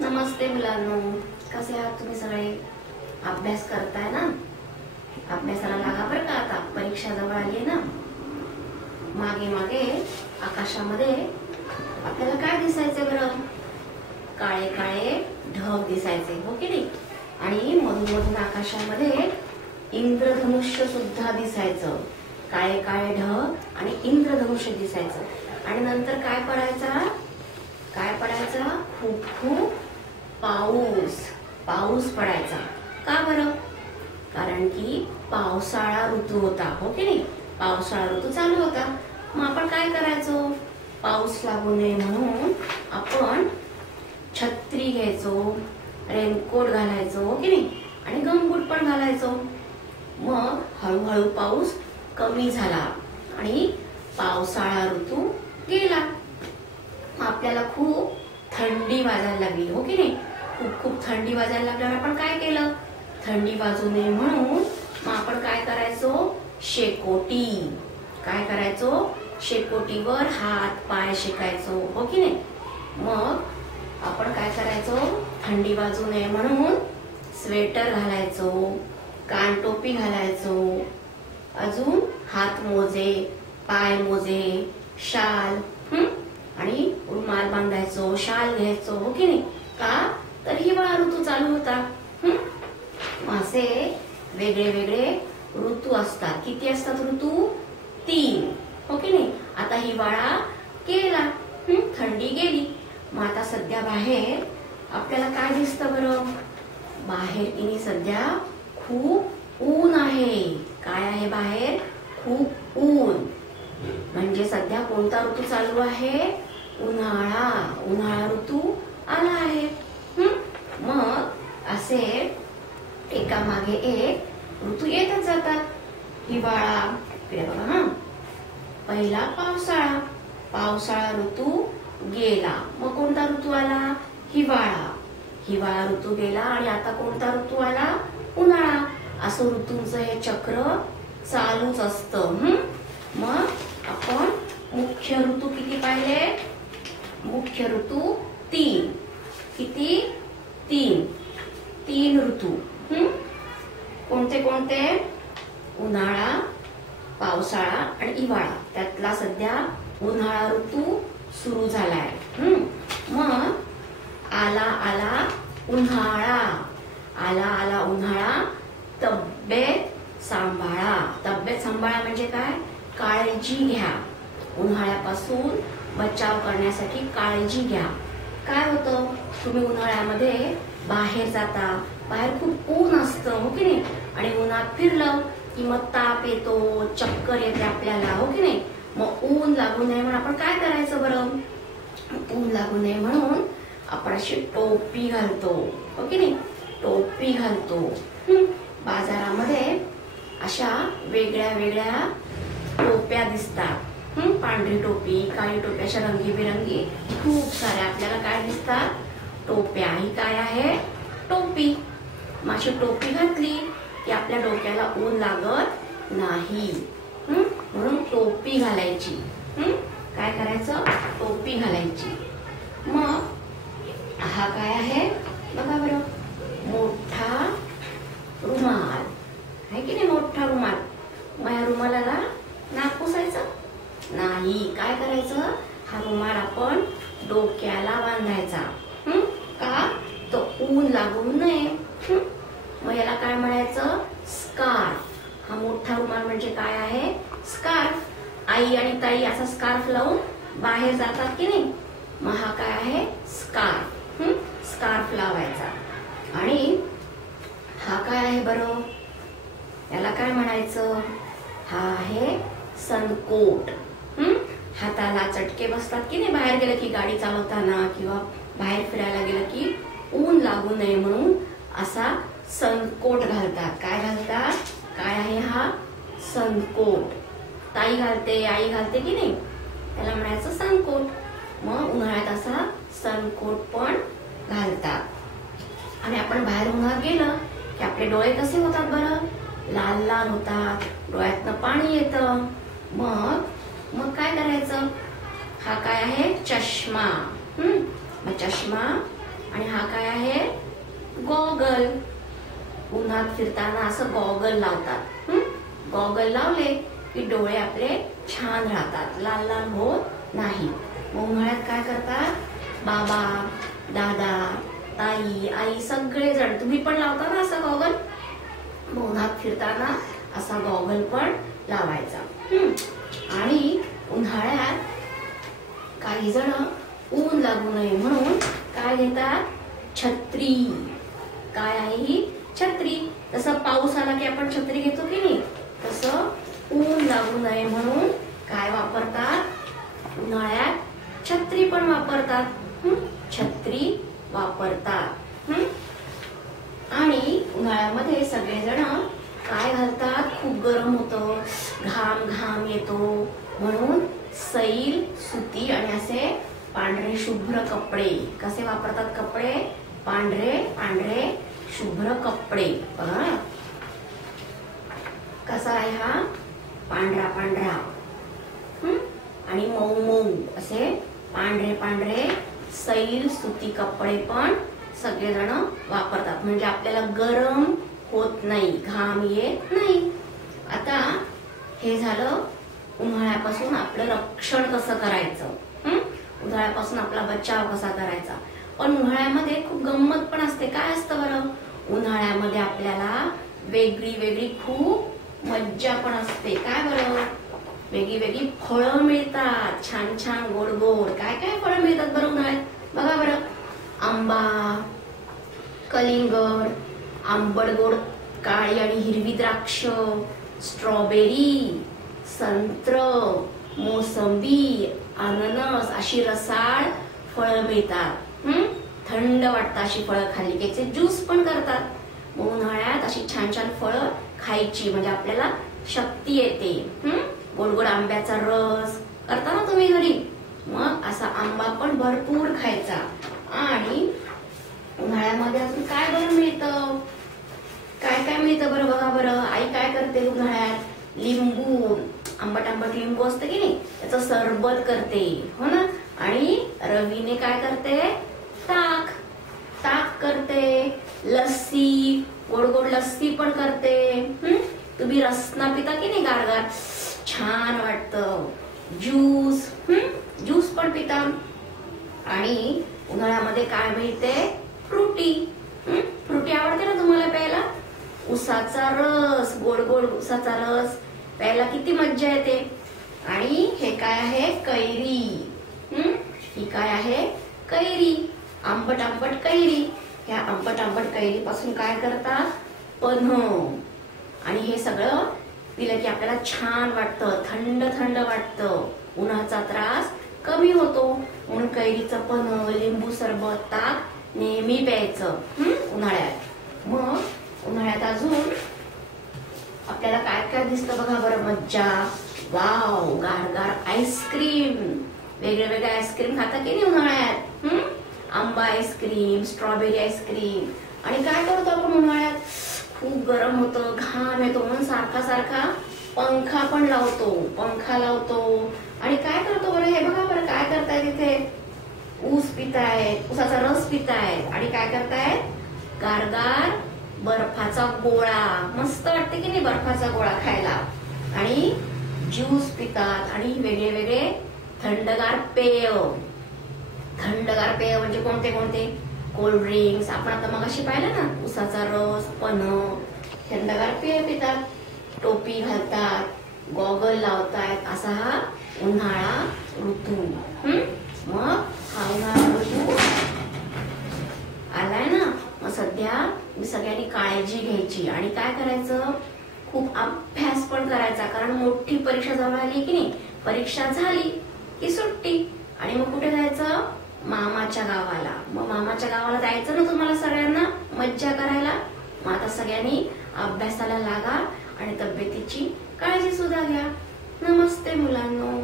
नमस्ते मुलांनो, कसे आहात तुम्ही सगळे? अभ्यास करताय ना? अभ्यासाला लागा बरं का, आता परीक्षा जवळ आली आहे ना. मागे मागे आकाशामध्ये आपल्याला काय दिसायचे बरं? काळे काळे ढग दिसायचे, हो की नाही? आणि मधून मधून आकाशामध्ये इंद्रधनुष्य सुद्धा दिसायचं. काळे काळे ढग आणि इंद्रधनुष्य दिसायचं. आणि नंतर काय पडायचा? खूप खूप पाऊस पडायचा. का बरं? कारण की पावसाळा ऋतू होता, हो की नाही? पावसाळा ऋतू चालू होता. मग आपण काय करायचो? पाऊस लागू नये म्हणून आपण छत्री घ्यायचो, रेनकोट घालायचो, हो की नाही? आणि गमबूट पण घालायचो. मग हळूहळू पाऊस कमी झाला आणि पावसाळा ऋतू गेला. आपल्याला खूप थंडी वाजायला लागली, हो की नाही? खूप थंडी वाजायला लागल्यावर आपण काय केलं? थंडी वाजू नये म्हणून मग आपण काय करायचो? शेकोटी. काय करायचो? शेकोटीवर हात पाय शेकायचो, हो की नाही? मग आपण काय करायचो? थंडी वाजू नये म्हणून स्वेटर घालायचो, कानटोपी घालायचो, अजून हात मोजे, पाय मोजे, शाल आणि रुमाल बांधायचो, शाल घ्यायचो, हो की नाही? का? तर हिवाळा ऋतू चालू होता. असे वेगळे वेगळे ऋतू असतात. किती असतात ऋतू? 3, हो की नाही? आता हिवाळा गेला, थंडी गेली. मग आता सध्या बाहेर आपल्याला काय दिसतं बरं? बाहेर की सध्या खूप ऊन आहे. काय आहे बाहेर? खूप ऊन. म्हणजे सध्या कोणता ऋतू चालू आहे? उन्हाळा ऋतू आला आहे. मग असे एका मागे एक ऋतू येतच जातात. हिवाळा, इकडे बघा, पहिला पावसाळा ऋतू गेला. मग कोणता ऋतू आला? हिवाळा ऋतू गेला आणि आता कोणता ऋतू आला? उन्हाळा. असं ऋतूंचं हे चक्र चालूच असतं. मग आपण मुख्य ऋतू किती पाहिले? मुख्य ऋतू 3. किती? 3 ऋतू. कोणते कोणते? उन्हाळा, पावसाळा आणि हिवाळा. त्यातला सध्या उन्हाळा ऋतू सुरू झालाय. मग आला उन्हाळा. तब्येत सांभाळा म्हणजे काय? काळजी घ्या. उन्हाळ्यापासून बचाव करण्यासाठी काळजी घ्या. काय होतं? तुम्ही उन्हाळ्यामध्ये बाहेर जाता, बाहेर खूप ऊन असतं, हो की नाही? आणि उन्हात फिरलं की मग ताप येतो, चक्कर येते आपल्याला, हो की नाही? मग ऊन लागू नये म्हणून आपण काय करायचं बरं? ऊन लागू नये म्हणून आपण अशी टोपी घालतो, हो की नाही? टोपी घालतो. बाजारामध्ये अशा वेगळ्या वेगळ्या टोप्या दिसतात. पांढरी टोपी, काळी टोपी, अशा रंगीबेरंगी खूप साऱ्या आपल्याला काय दिसतात? टोप्या. ही काय आहे? टोपी. मग अशी टोपी घातली की आपल्या डोक्याला ऊन लागत नाही, म्हणून टोपी घालायची. काय करायचं? टोपी घालायची. मग हा काय आहे बघा बरं? मोठा रुमाल आहे की नाही? मोठा रुमाल. मग या रुमालाला नाक पुसायचं नाही. काय करायचं? हा रुमाल आपण डोक्याला बांधायचा. का? तो ऊन लागू नये. मग याला काय म्हणायचं? स्कार्फ. हा मोठा रुमाल म्हणजे काय आहे? स्कार्फ. आई आणि ताई असा स्कार्फ लावून बाहेर जातात की नाही? मग हा काय आहे? स्कार्फ. स्कार्फ लावायचा. आणि हा काय आहे बरं? याला काय म्हणायचं? हा आहे सनकोट. हाताला चटके बसतात की नाही बाहेर गेलं की, गाडी चालवताना किंवा बाहेर फिरायला गेलं की ऊन लागू नये म्हणून असा सनकोट घालतात. काय घालतात? काय आहे हा? सनकोट. ताई घालते, आई घालते की नाही? त्याला म्हणायचं सनकोट. मग उन्हाळ्यात असा सनकोट पण घालतात. आणि आपण बाहेर उन्हात गेलं की आपले डोळे कसे होतात बरं? लाल लाल होतात, डोळ्यातनं पाणी येतं. मग काय करायचं? हा काय आहे? चष्मा. मग चष्मा आणि हा काय आहे गॉगल. उन्हात फिरताना असं गॉगल लावतात. गॉगल लावले की डोळे आपले छान राहतात, लाल लाल होत नाही. उन्हाळ्यात काय करतात बाबा, दादा, ताई, आई सगळेजण, तुम्ही पण लावता ना असा गॉगल. उन्हात फिरताना असा गॉगल पण लावायचा. आणि उन्हाळ्यात काही जण ऊन लागू नये म्हणून काय घेतात छत्री. काय आहे ही छत्री. तसं पाऊस आला की आपण छत्री घेतो की नाही, तसं ऊन लागू नये म्हणून काय वापरतात उन्हाळ्यात छत्री पण वापरतात. छत्री वापरतात. आणि उन्हाळ्यामध्ये सगळेजण काय घालतात, खूप गरम होतं, घाम घाम येतो म्हणून सैल, सुती आणि असे पांढरे शुभ्र कपडे. कसे वापरतात कपडे, पांढरे पांढरे शुभ्र कपडे. बघा कसा आहे हा पांढरा पांढरा आणि मऊ मऊ असे पांढरे पांढरे सैल सुती कपडे पण सगळेजण वापरतात. म्हणजे आपल्याला गरम होत नाही, घाम येत नाही. आता हे झालं उन्हाळ्यापासून आपलं रक्षण कसं करायचं, उन्हाळ्यापासून आपला बचाव कसा करायचा. पण उन्हाळ्यामध्ये खूप गंमत पण असते. काय असतं बरं, उन्हाळ्यामध्ये आपल्याला वेगळी वेगळी खूप मज्जा पण असते. काय बरं, वेगळी वेगळी फळं मिळतात, छान छान गोड गोड. काय काय फळं मिळतात बरं उन्हाळ्यात, बघा बरं. आंबा, कलिंगड, आंबट गोड काळी आणि हिरवी द्राक्ष, स्ट्रॉबेरी, संत्र, मोसंबी, अननस अशी रसाळ फळं मिळतात. थंड वाटतं अशी फळं खाल्ली. त्याचे ज्यूस पण करतात. उन्हाळ्यात अशी छान छान फळं खायची म्हणजे आपल्याला शक्ती येते. गोड गोड आंब्याचा रस करता ना तुम्ही घरी, मग असा आंबा पण भरपूर खायचा. आणि उन्हाळ्यामध्ये अजून काय बरं मिळतं, काय काय मिळतं बरं बघा बरं. आई काय करते उन्हाळ्यात, लिंबू, आंबट आंबट लिंबू असतं की नाही, त्याचं सरबत करते, हो ना. आणि रवीने काय करते, ताक ताक करते, लस्सी, गोड गोड लस्सी पण करते. तुम्ही रसना पिता की नाही, गारगार छान वाटतं. ज्यूस ज्यूस पण पिता. आणि उन्हाळ्यामध्ये काय मिळते, फ्रुटी. फ्रुटी आवडते ना तुम्हाला प्यायला. उसाचा रस, गोड गोड उसाचा रस प्यायला किती मज्जा येते. आणि हे काय आहे, कैरी. ही काय आहे, कैरी, आंबट आंबट कैरी. ह्या आंबट आंबट कैरी पासून काय करतात, पन्ह. आणि हे सगळं पिलं की आपल्याला छान वाटतं, थंड थंड वाटतं, उन्हाचा त्रास कमी होतो. म्हणून कैरीचं पन्ह, लिंबू सरबत, ताक नेहमी प्यायचं उन्हाळ्यात. मग उन्हाळ्यात अजून आपल्याला काय काय दिसतं बघा बरं, मज्जा. वाव, गारगार आईस्क्रीम. वेगळे वेगळे आईस्क्रीम खाता की नाही उन्हाळ्यात. आंबा आईस्क्रीम, स्ट्रॉबेरी आईस्क्रीम. आणि काय करतो आपण उन्हाळ्यात, खूप गरम होतं, घाम येतो म्हणून सारखा सारखा पंखा पण लावतो, पंखा लावतो. आणि काय करतो बरं, हे बघा बरं काय करतायत इथे, ऊस पितायत, ऊसाचा रस पितायत. आणि काय करतायत, गारगार बर्फाचा गोळा. मस्त वाटते की नाही बर्फाचा गोळा खायला. आणि ज्यूस पितात. आणि वेगळे वेगळे थंडगार पेय. थंडगार पेय म्हणजे कोणते कोणते, कोल्ड ड्रिंक्स. आपण आता मगाशी पाहिलं ना, उसाचा रस, पन्ह, थंडगार पेय पितात, टोपी घालतात, गॉगल लावतायत. असा हा उन्हाळा ऋतू. मग हा उन्हाळा ऋतू आलाय ना, मग सध्या मी सगळ्यांनी काळजी घ्यायची. आणि काय करायचं, खूप अभ्यास पण करायचा. कारण मोठी परीक्षा जवळ आली की नाही, परीक्षा झाली की सुट्टी. आणि मग कुठे जायचं, मामाच्या गावाला. मग मामाच्या गावाला जायचं ना तुम्हाला सगळ्यांना मज्जा करायला. मग आता सगळ्यांनी अभ्यासाला लागा आणि तब्येतीची काळजी सुद्धा घ्या. नमस्ते मुलांनो.